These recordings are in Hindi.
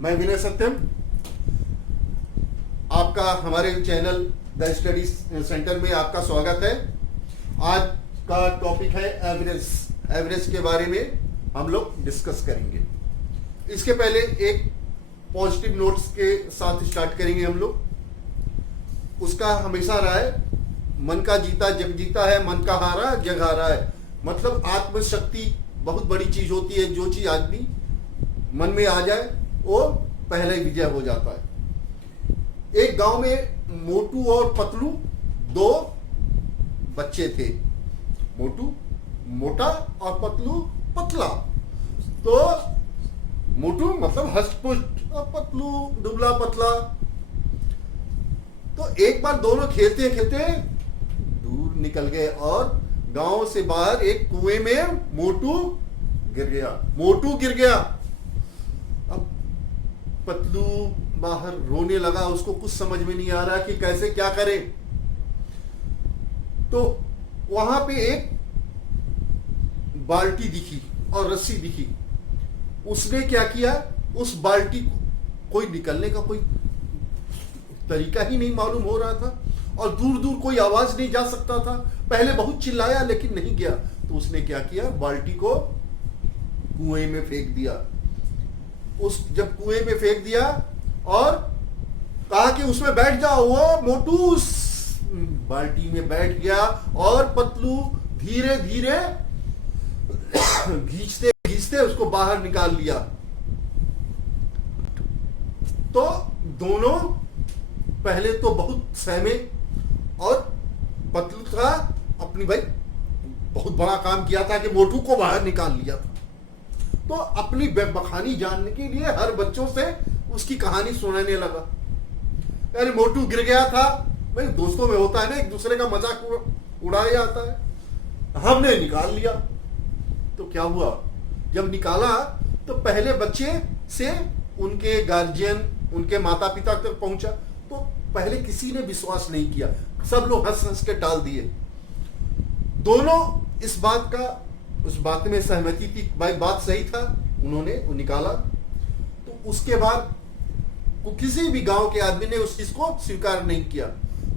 मैं विनय सत्यम, आपका हमारे चैनल द स्टडी सेंटर में आपका स्वागत है। आज का टॉपिक है एवरेज। एवरेज के बारे में हम लोग डिस्कस करेंगे। इसके पहले एक पॉजिटिव नोट्स के साथ स्टार्ट करेंगे हम लोग। उसका हमेशा रहा है, मन का जीता जग जीता है, मन का हारा जग हारा है। मतलब आत्मशक्ति बहुत बड़ी चीज होती है। जो चीज आदमी मन में आ जाए वो पहले ही विजय हो जाता है। एक गांव में मोटू और पतलू दो बच्चे थे। मोटू मोटा और पतलू पतला। तो मोटू मतलब हष्ट-पुष्ट और पतलू दुबला पतला। तो एक बार दोनों खेलते खेलते दूर निकल गए और गांव से बाहर एक कुएं में मोटू गिर गया। अब पतलू बाहर रोने लगा। उसको कुछ समझ में नहीं आ रहा कि कैसे क्या करे। तो वहां पे एक बाल्टी दिखी और रस्सी दिखी। उसने क्या किया, उस बाल्टी को कोई निकलने का कोई तरीका ही नहीं मालूम हो रहा था और दूर दूर कोई आवाज नहीं जा सकता था। पहले बहुत चिल्लाया लेकिन नहीं गया। तो उसने क्या किया, बाल्टी को कुएं में फेंक दिया। जब कुएं में फेंक दिया और कहा कि उसमें बैठ जाओ, वो मोटू उस बाल्टी में बैठ गया और पतलू धीरे धीरे खींचते खींचते उसको बाहर निकाल लिया। तो दोनों पहले तो बहुत सहमे और पतलू का अपनी भाई बहुत बड़ा काम किया था कि मोटू को बाहर निकाल लिया था। तो अपनी बखानी जानने के लिए हर बच्चों से उसकी कहानी सुनाने लगा। अरे मोटू गिर गया था, भाई दोस्तों में होता है ना, एक दूसरे का मजाक उड़ाया जाता है। हमने निकाल लिया। तो क्या हुआ, जब निकाला तो पहले बच्चे से उनके गार्जियन, उनके माता पिता तक पहुंचा। तो पहले किसी ने विश्वास नहीं किया, सब लोग हंस हंस के टाल दिए। दोनों इस बात में सहमति थी, भाई बात सही था, उन्होंने वो निकाला। तो उसके बाद किसी भी गांव के आदमी ने उस चीज को स्वीकार नहीं किया।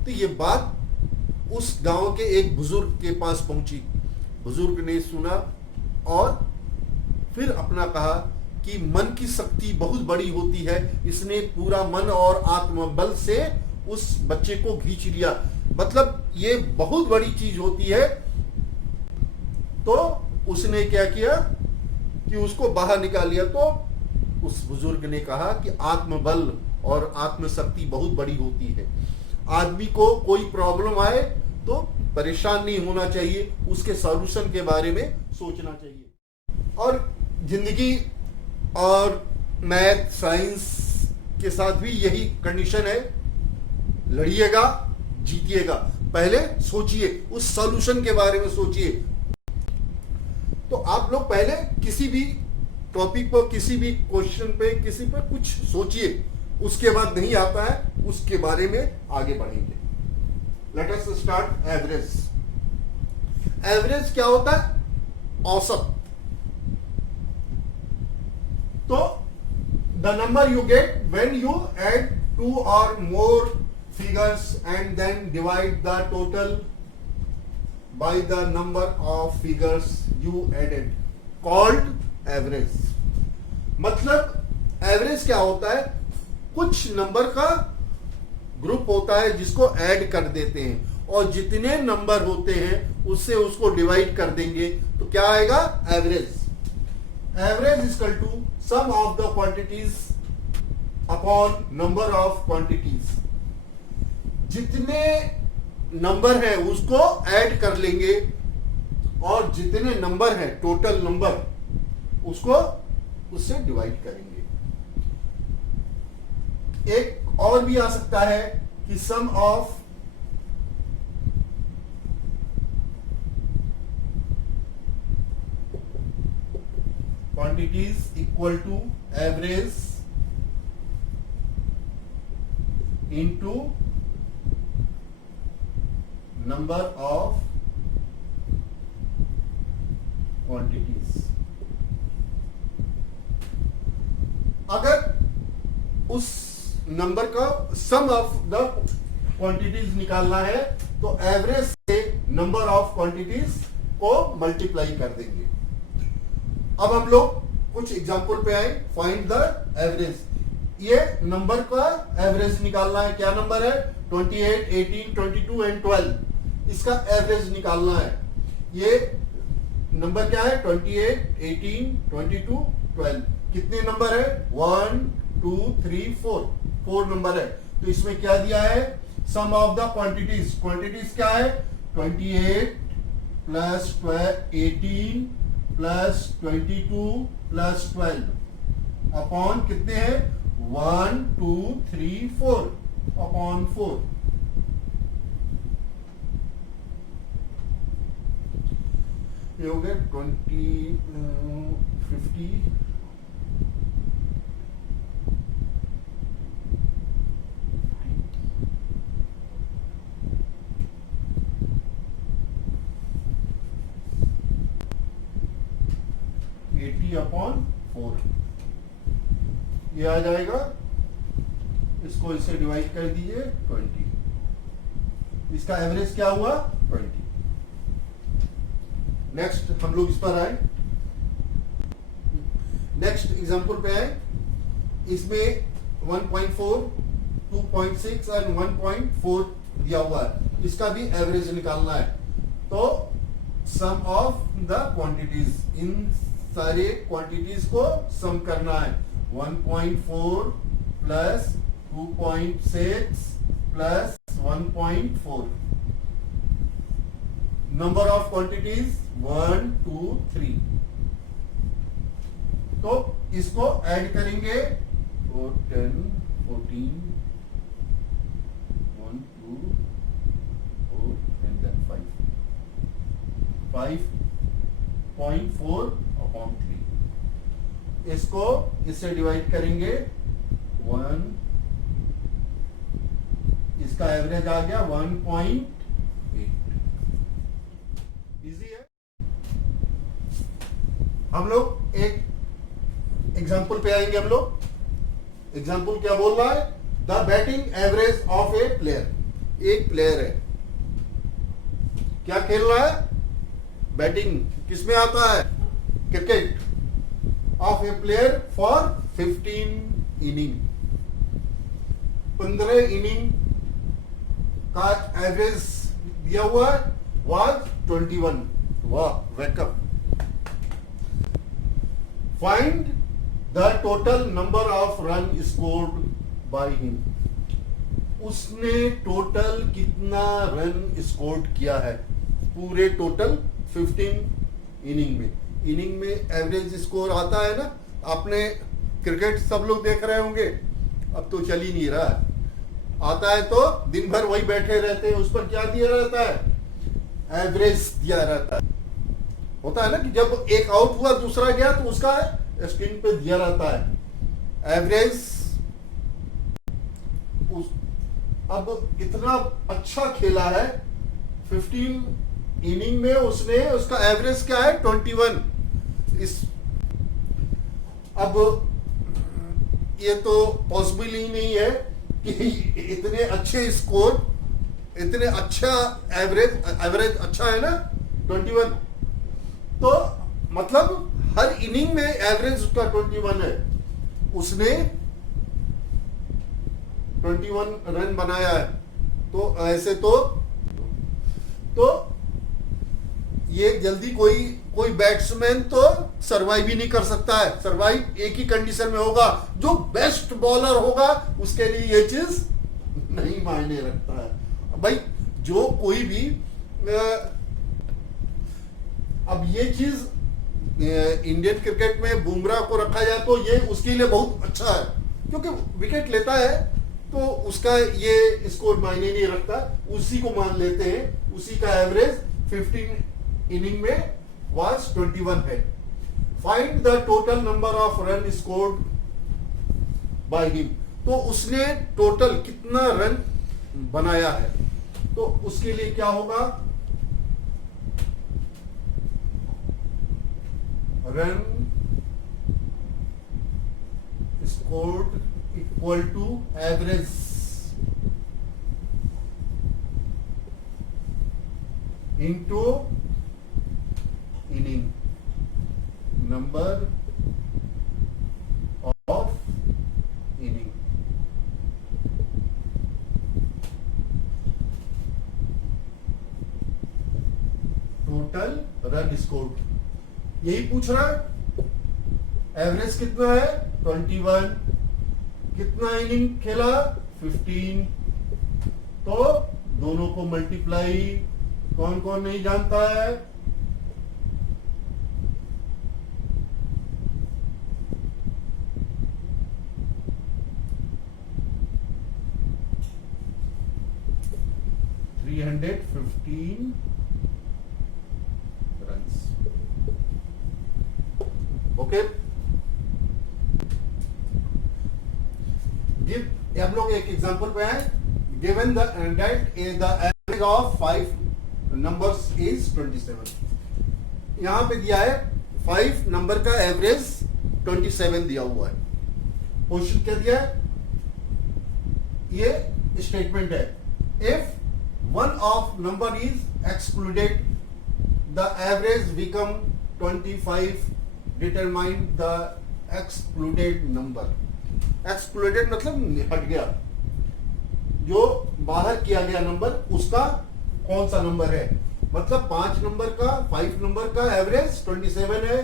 तो ये बात उस गांव के एक बुजुर्ग के पास पहुंची। बुजुर्ग ने सुना और फिर अपना कहा कि मन की शक्ति बहुत बड़ी होती है। इसने पूरा मन और आत्मबल से उस बच्चे को खींच लिया। मतलब ये बहुत बड़ी चीज होती है। तो उसने क्या किया कि उसको बाहर निकाल लिया। तो उस बुजुर्ग ने कहा कि आत्मबल और आत्मशक्ति बहुत बड़ी होती है। आदमी को कोई प्रॉब्लम आए तो परेशान नहीं होना चाहिए, उसके सॉल्यूशन के बारे में सोचना चाहिए। और जिंदगी और मैथ साइंस के साथ भी यही कंडीशन है। लड़िएगा जीतिएगा, पहले सोचिए, उस सॉल्यूशन के बारे में सोचिए। तो आप लोग पहले किसी भी टॉपिक पर, किसी भी क्वेश्चन पे, किसी पर कुछ सोचिए, उसके बाद नहीं आता है उसके बारे में आगे बढ़ेंगे। Let us start average. Average क्या होता है, औसत। तो the number you get when you add 2 or more figures and then divide the total by the number of figures you added, called average। मतलब एवरेज क्या होता है, कुछ नंबर का ग्रुप होता है जिसको ऐड कर देते हैं और जितने नंबर होते हैं उससे उसको डिवाइड कर देंगे तो क्या आएगा, average. Average is equal to sum of the quantities upon number of quantities. जितने नंबर है उसको ऐड कर लेंगे और जितने नंबर है टोटल नंबर उसको उससे डिवाइड करेंगे। एक और भी आ सकता है कि sum of quantities equal to average into number of quantities. अगर उस नंबर का सम ऑफ द क्वांटिटीज निकालना है, तो एवरेज से नंबर ऑफ क्वांटिटीज को मल्टीप्लाई कर देंगे। अब हम लोग कुछ एग्जांपल पे आए। Find the average. ये नंबर का एवरेज निकालना है। क्या नंबर है? 28, 18, 22 एंड 12। इसका एवरेज निकालना है। ये नंबर क्या है? 28, 18, 22, 12। कितने नंबर है? 1, 2, 3, 4। 4 नंबर है। तो इसमें क्या दिया है? सम ऑफ द क्वांटिटीज। क्वांटिटीज क्या है? 28 प्लस 18 प्लस 22 प्लस 12 अपॉन कितने हैं? 1, 2, 3, 4 अपॉन 4। ये हो गया 20, 50, 80 अपॉन 4। ये आ जाएगा, इसको इससे डिवाइड कर दीजिए 20। इसका एवरेज क्या हुआ? 20। नेक्स्ट हम लोग इस पर आए। नेक्स्ट एग्जांपल पे आए। इसमें 1.4, 2.6 एंड 1.4 दिया हुआ है। इसका भी एवरेज निकालना है। तो सम ऑफ द क्वांटिटीज, इन सारे क्वांटिटीज को सम करना है। 1.4 plus 2.6 plus 1.4। Number of quantities 1, 2, 3। तो इसको ऐड करेंगे। 4, 10, 14, 1, 2, 4 and then 5। 5.4 अपॉन 3। इसको इससे डिवाइड करेंगे 1। इसका एवरेज आ गया 1.8। इजी है। हम लोग एक एग्जाम्पल पे आएंगे। हम लोग एग्जाम्पल क्या बोल रहा है? The batting average of A player. एक प्लेयर है, क्या खेल रहा है? बैटिंग। किसमें आता है? Cricket. Of A player for 15 inning. 15 inning का एवरेज दिया हुआ है was 21। वाह, wake up. Find the total number of run scored by him. उसने टोटल कितना रन स्कोर किया है? पूरे टोटल 15 इनिंग में। इनिंग में एवरेज स्कोर आता है ना। आपने क्रिकेट सब लोग देख रहे होंगे, अब तो चल ही नहीं रहा है। आता है तो दिन भर वही बैठे रहते हैं। उस पर क्या दिया रहता है? एवरेज दिया रहता है। होता है ना कि जब एक आउट हुआ दूसरा गया तो उसका स्क्रीन पे दिया रहता है एवरेज। अब इतना अच्छा खेला है 15 इनिंग में, उसने उसका एवरेज क्या है? 21। अब ये तो पॉसिबल ही नहीं है कि इतने अच्छे स्कोर, इतने अच्छा एवरेज अच्छा है ना 21। तो मतलब हर इनिंग में एवरेज उसका 21 है। उसने 21 रन बनाया है। तो ऐसे तो ये जल्दी कोई बैट्समैन तो सरवाइव ही नहीं कर सकता है। सरवाइव एक ही कंडीशन में होगा, जो बेस्ट बॉलर होगा उसके लिए ये चीज नहीं मायने रखता है भाई। जो कोई भी अब ये चीज इंडियन क्रिकेट में बुमराह को रखा जाए तो ये उसके लिए बहुत अच्छा है, क्योंकि विकेट लेता है तो उसका ये स्कोर मायने नहीं रखता। उसी को मान लेते हैं। उसी का एवरेज 15 इनिंग में was 21 है। Find the total number of run scored by him. तो उसने टोटल कितना रन बनाया है? तो उसके लिए क्या होगा? Run scored equal to average into inning number of inning. Total run score यही पूछ रहा है। एवरेज कितना है 21, कितना इनिंग खेला 15, तो दोनों को मल्टीप्लाई कौन कौन नहीं जानता है, $315 रन्स। ओके, हम लोग एक एग्जांपल पे आए। Given that the average of 5 numbers is 27। यहां पे दिया है 5 नंबर का एवरेज 27 दिया हुआ है। क्वेश्चन क्या दिया है, ये स्टेटमेंट है, if one of number is excluded the average become 25, determine the excluded number। excluded मतलब हट गया, जो बाहर किया गया नंबर उसका कौन सा नंबर है। मतलब 5 नंबर का 5 नंबर का एवरेज 27 है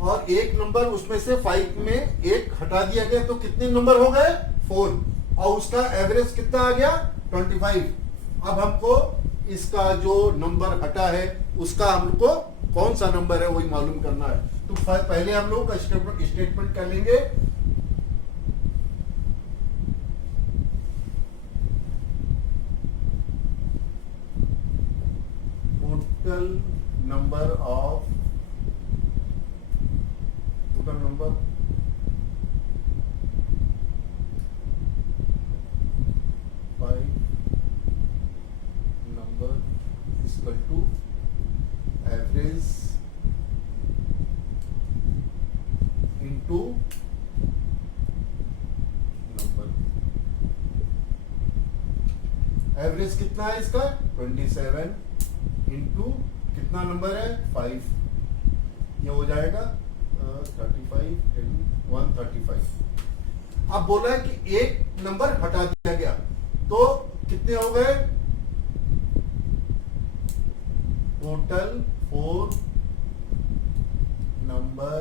और एक नंबर उसमें से 5 में एक हटा दिया गया तो कितने नंबर हो गए 4 और उसका एवरेज कितना आ गया 25। अब हमको इसका जो नंबर हटा है उसका हमको कौन सा नंबर है वही मालूम करना है। तो पहले हम लोग का स्टेटमेंट कर लेंगे। Total number 5 number is equal to average into number। Average कितना है इसका 27 इंटू कितना नंबर है 5, ये हो जाएगा 35 135। अब बोला है कि एक नंबर हटा दिया गया तो कितने हो गए, टोटल 4 नंबर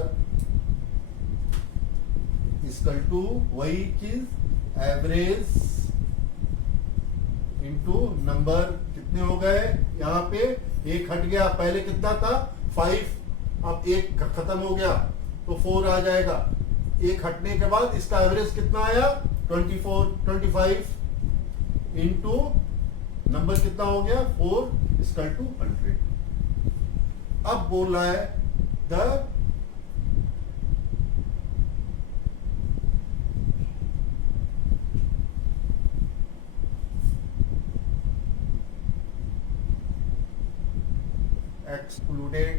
इक्वल टू वही चीज एवरेज इंटू नंबर। कितने हो गए, यहाँ पे एक हट गया, पहले कितना था 5, अब एक खत्म हो गया तो 4 आ जाएगा। एक हटने के बाद इसका एवरेज कितना आया 25 इंटू नंबर कितना हो गया 4 इक्वल टू 100। अब बोल रहा है the excluded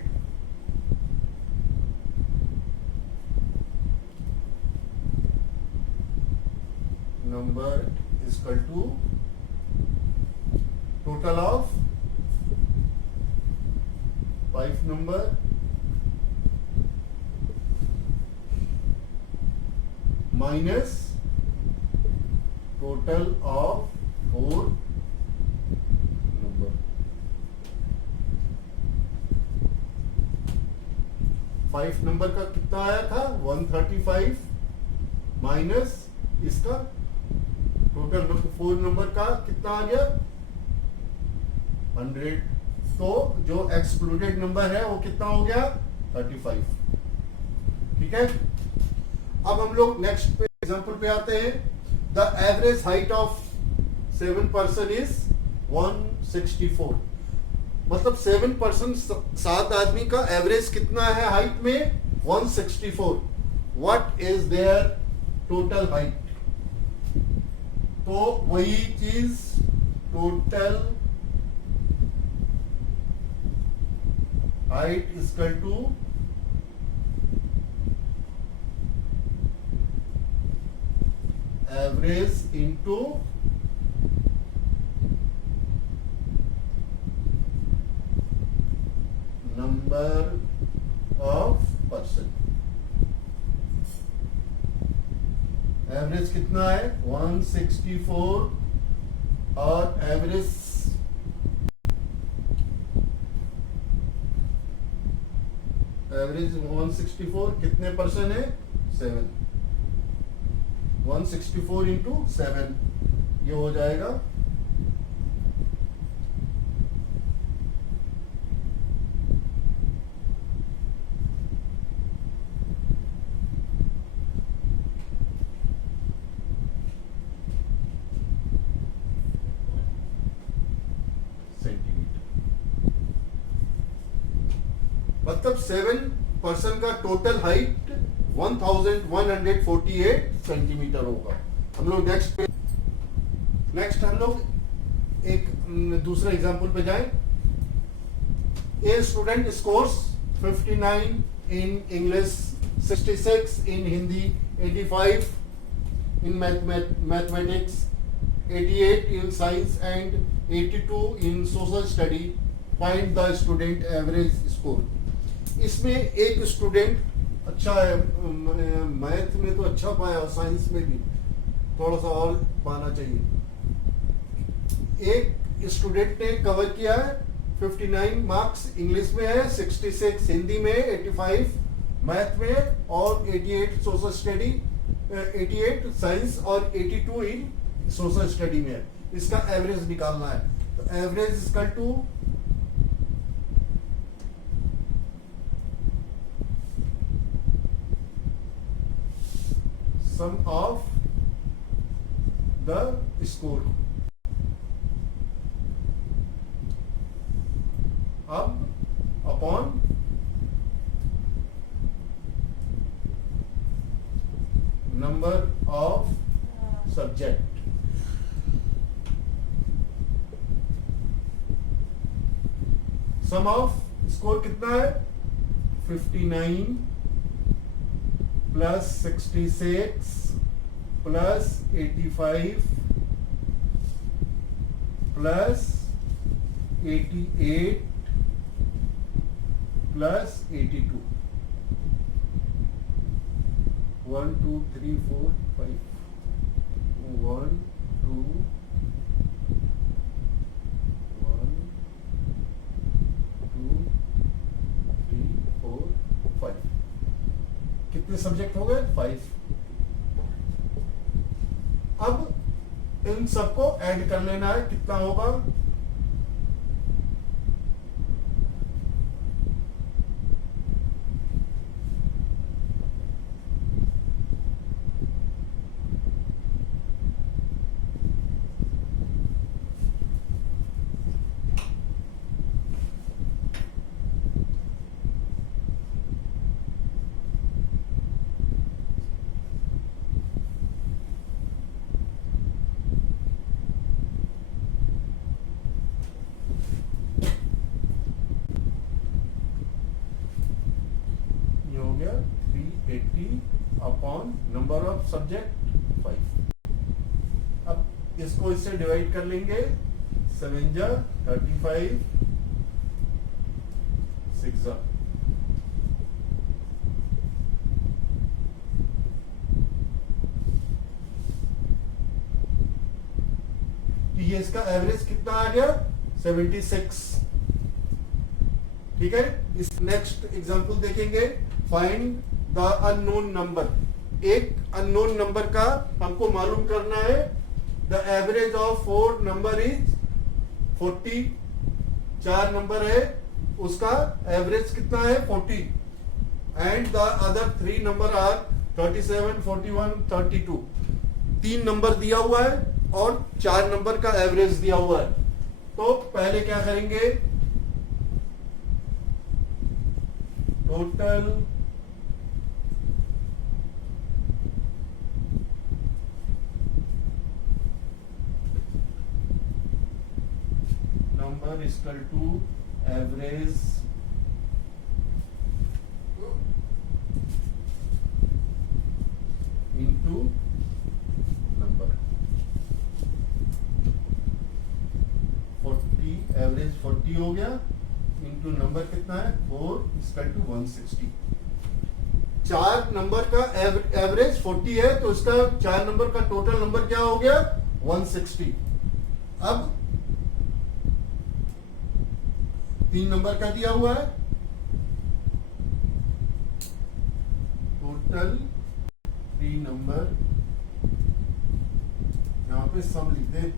number is equal to total of 5 number minus total of 4 number। 5 number का कितना आया था 135 माइनस इसका टोटल नंबर 4 नंबर का कितना आ गया 100। तो जो एक्सक्लूडेड नंबर है वो कितना हो गया 35। ठीक है, अब हम लोग नेक्स्ट पे एग्जांपल पे आते हैं। The average height of 7 person is 164। मतलब 7% 7 आदमी का एवरेज कितना है हाइट में 164। What is their total height, तो वही चीज total height equal to average into number of person. Average कितना है 164 और एवरेज एवरेज 164 कितने पर्सन है 7। 164 इंटू 7 ये हो जाएगा 7 पर्सन का टोटल हाइट 1148 सेंटीमीटर होगा। हम लोग नेक्स्ट हम लोग एक दूसरे एग्जांपल पे जाएं। A student scores 59 in English, 66 in Hindi, 85 in mathematics, 88 in science and 82 in social study. Find the student average score. इसमें एक स्टूडेंट अच्छा है, मैथ में तो अच्छा पाया, साइंस में भी थोड़ा सा और पाना चाहिए। एक स्टूडेंट ने कवर किया है 59 मार्क्स इंग्लिश में है, 66 हिंदी में, 85 मैथ में और 88 सोशल स्टडी, 88 साइंस और 82 इन सोशल स्टडी में है। इसका एवरेज निकालना है। तो average equal to sum of the score. अब upon number of subject. Sum of score कितना है 59 प्लस 66 प्लस 85 प्लस 88 प्लस 82। 1 2 3 4 5 1 2 1 2 3 4 5। कितने सब्जेक्ट हो गए 5। अब इन सबको ऐड कर लेना है, कितना होगा हो गया 380 अपॉन नंबर ऑफ सब्जेक्ट 5। अब इसको इससे डिवाइड कर लेंगे 7 जा 35 6 जा। ये इसका एवरेज कितना आ गया 76। ठीक है। इस नेक्स्ट एग्जांपल देखेंगे। Find the unknown number. एक अननोन नंबर का हमको मालूम करना है। The average of 4 number is 40। 4 number है उसका एवरेज कितना है 40 and the other 3 number are 37 41 32। 3 number दिया हुआ है और 4 नंबर का एवरेज दिया हुआ है। तो पहले क्या करेंगे total number equal to average into 40 हो गया, इंटू नंबर कितना है 4 इक्वल टू 160। 4 नंबर का एवरेज 40 है, तो इसका 4 नंबर का टोटल नंबर क्या हो गया 160। अब 3 नंबर का दिया हुआ है, टोटल 3 नंबर, यहां पे सम लिख दे,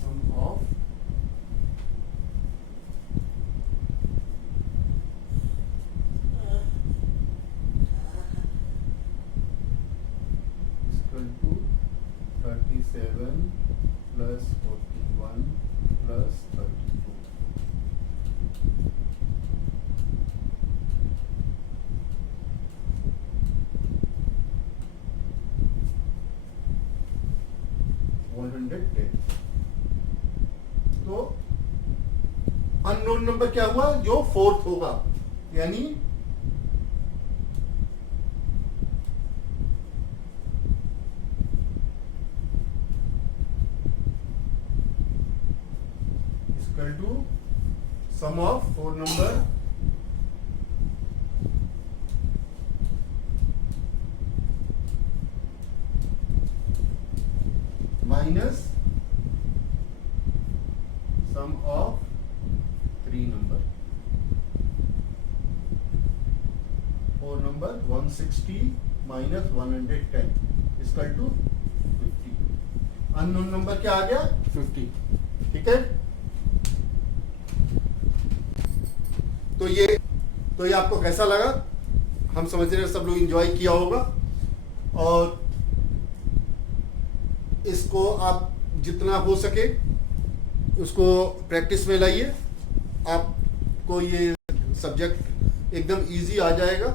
sum of equal to 37 plus 41 plus 32। तो अननोन नंबर क्या हुआ जो फोर्थ होगा, यानी equal to sum of 4 number minus sum of 3 number. 4 number 160 minus 110 equal to 50। Unknown number क्या आ गया 50। ठीक है, तो ये आपको कैसा लगा, हम समझ रहे हैं सब लोग एंजॉय किया होगा, और इसको आप जितना हो सके उसको प्रैक्टिस में लाइए, आपको ये सब्जेक्ट एकदम इजी आ जाएगा।